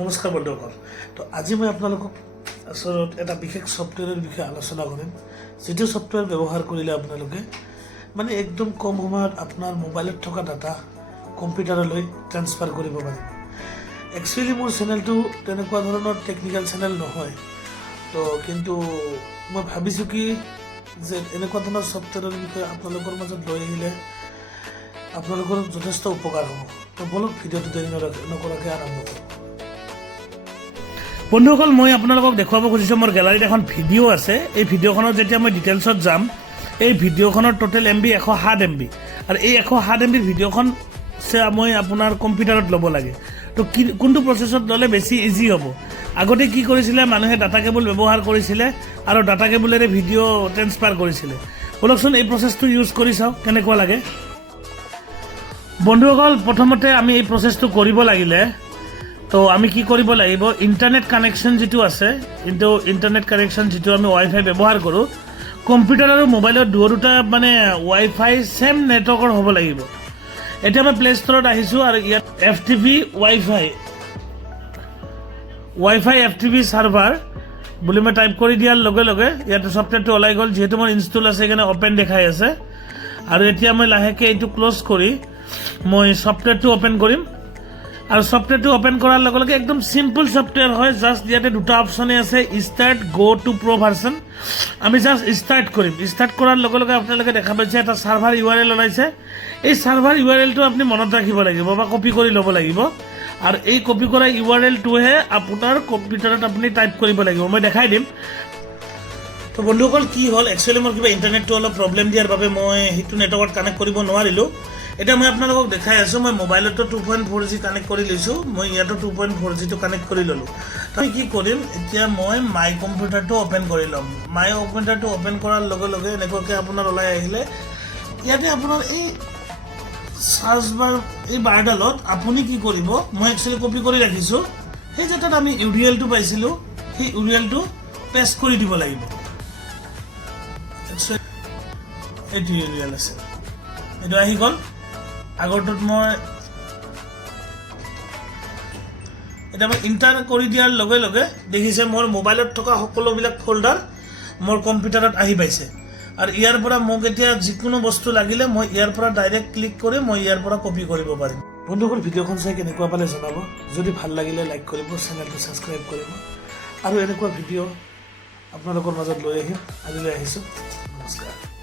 নমস্কাৰ বন্ধুসকল। তো আজি মই আপোনালোকক আচলত এটা বিশেষ ছফ্টৱেৰৰ বিষয়ে আলোচনা কৰিম, যিটো ছফ্টৱেৰ ব্যৱহাৰ কৰিলে আপোনালোকে মানে একদম কম সময়ত আপোনাৰ মোবাইলত থকা ডাটা কম্পিউটাৰলৈ ট্ৰান্সফাৰ কৰিব পাৰিব। একচুৱেলি মোৰ চেনেলটো তেনেকুৱা ধৰণৰ টেকনিকেল চেনেল নহয়, তো কিন্তু মই ভাবিছোঁ কি যে এনেকুৱা ধৰণৰ ছফ্টৱেৰৰ বিষয়ে আপোনালোকৰ মাজত লৈ আহিলে আপোনালোকৰ যথেষ্ট উপকাৰ হ'ব। তো বলক ভিডিঅ'টো দেৰি নকৰাকৈ আৰম্ভ কৰোঁ। বন্ধুসকল, মই আপোনালোকক দেখুৱাব খুজিছোঁ মোৰ গেলাৰীত এখন ভিডিঅ' আছে। এই ভিডিঅ'খনত যেতিয়া মই ডিটেইলছত যাম, এই ভিডিঅ'খনৰ টোটেল MB 107 MB, আৰু এই 107 MBৰ ভিডিঅ'খন মই আপোনাৰ কম্পিউটাৰত ল'ব লাগে। তো কোনটো প্ৰচেছত ল'লে বেছি ইজি হ'ব? আগতে কি কৰিছিলে, মানুহে ডাটা কেবল ব্যৱহাৰ কৰিছিলে আৰু ডাটা কেবলেৰে ভিডিঅ' ট্ৰেন্সফাৰ কৰিছিলে। বলকচোন এই প্ৰচেছটো ইউজ কৰি চাওঁ কেনেকুৱা লাগে। বন্ধুসকল, প্ৰথমতে আমি এই প্ৰচেছটো কৰিব লাগিলে তো আমি কি কৰিব লাগিব, ইণ্টাৰনেট কানেকশ্যন যিটো আছে, কিন্তু ইণ্টাৰনেট কানেকশ্যন যিটো আমি ৱাইফাই ব্যৱহাৰ কৰোঁ, কম্পিউটাৰ আৰু মোবাইলত দুটা মানে ৱাইফাই ছেম নেটৱৰ্কৰ হ'ব লাগিব। এতিয়া মই প্লে ষ্টৰত আহিছোঁ আৰু ইয়াত FTP ৱাইফাই FTP ছাৰ্ভাৰ বুলি মই টাইপ কৰি দিয়াৰ লগে লগে ইয়াতে ছফ্টৱেৰটো ওলাই গ'ল। যিহেতু মোৰ ইনষ্টল আছে সেইকাৰণে অ'পেন দেখাই আছে। আৰু এতিয়া মই লাহেকৈ এইটো ক্ল'জ কৰি মই ছফ্টৱেৰটো অ'পেন কৰিম। আৰু ছফ্টৱেৰটো অ'পেন কৰাৰ লগে লগে একদম চিম্পল ছফ্টৱেৰ হয়। জাষ্ট ইয়াতে দুটা অপশ্যনেই আছে, start, go to pro' version. আমি জাষ্ট ষ্টাৰ্ট কৰিম। ষ্টাৰ্ট কৰাৰ লগে লগে আপোনালোকে দেখা পাইছে এটা ছাৰ্ভাৰ URL ওলাইছে। এই ছাৰ্ভাৰ URLটো আপুনি মনত ৰাখিব লাগিব বা কপি কৰি ল'ব লাগিব। আৰু এই কপি কৰা URLটোহে আপোনাৰ কম্পিউটাৰত আপুনি টাইপ কৰিব লাগিব। মই দেখাই দিম। তো বন্ধুসকল, কি হ'ল, একচুৱেলি মোৰ কিবা ইণ্টাৰনেটটো অলপ প্ৰব্লেম দিয়াৰ বাবে মই সেইটো নেটৱৰ্কত কানেক্ট কৰিব নোৱাৰিলোঁ। এতিয়া মই আপোনালোকক দেখাই আছোঁ, মই মোবাইলতো 2.4G কানেক্ট কৰি লৈছোঁ, মই ইয়াতো 2.4Gটো কানেক্ট কৰি ল'লোঁ। আমি কি কৰিম, এতিয়া মই মাই কম্পিউটাৰটো অ'পেন কৰি ল'ম। মাই কম্পিউটাৰটো অ'পেন কৰাৰ লগে লগে এনেকুৱাকৈ আপোনাৰ ওলাই আহিলে ইয়াতে আপোনাৰ এই চাৰ্চ বাৰ, এই বাৰডালত আপুনি কি কৰিব, মই একচুৱেলি কপি কৰি ৰাখিছোঁ, সেই যে তাত আমি URLটো পাইছিলোঁ, সেই URLটো পেষ্ট কৰি দিব লাগিব। এইটো URL আছে, এইটো আহি গ'ল। আগৰটোত মই এতিয়া মই ইণ্টাৰ কৰি দিয়াৰ লগে লগে দেখিছে মোৰ মোবাইলত থকা সকলোবিলাক ফ'ল্ডাৰ মোৰ কম্পিউটাৰত আহি পাইছে। আৰু ইয়াৰ পৰা মোক এতিয়া যিকোনো বস্তু লাগিলে মই ইয়াৰ পৰা ডাইৰেক্ট ক্লিক কৰি মই ইয়াৰ পৰা কপি কৰিব পাৰিম। বন্ধুসকল, ভিডিঅ'খন চাই কেনেকুৱা পালে জনাব। যদি ভাল লাগিলে লাইক কৰিব, চেনেলটো ছাবস্ক্ৰাইব কৰিব, আৰু এনেকুৱা ভিডিঅ' আপোনালোকৰ মাজত লৈ আহিম। আজিলৈ আহিছোঁ, নমস্কাৰ।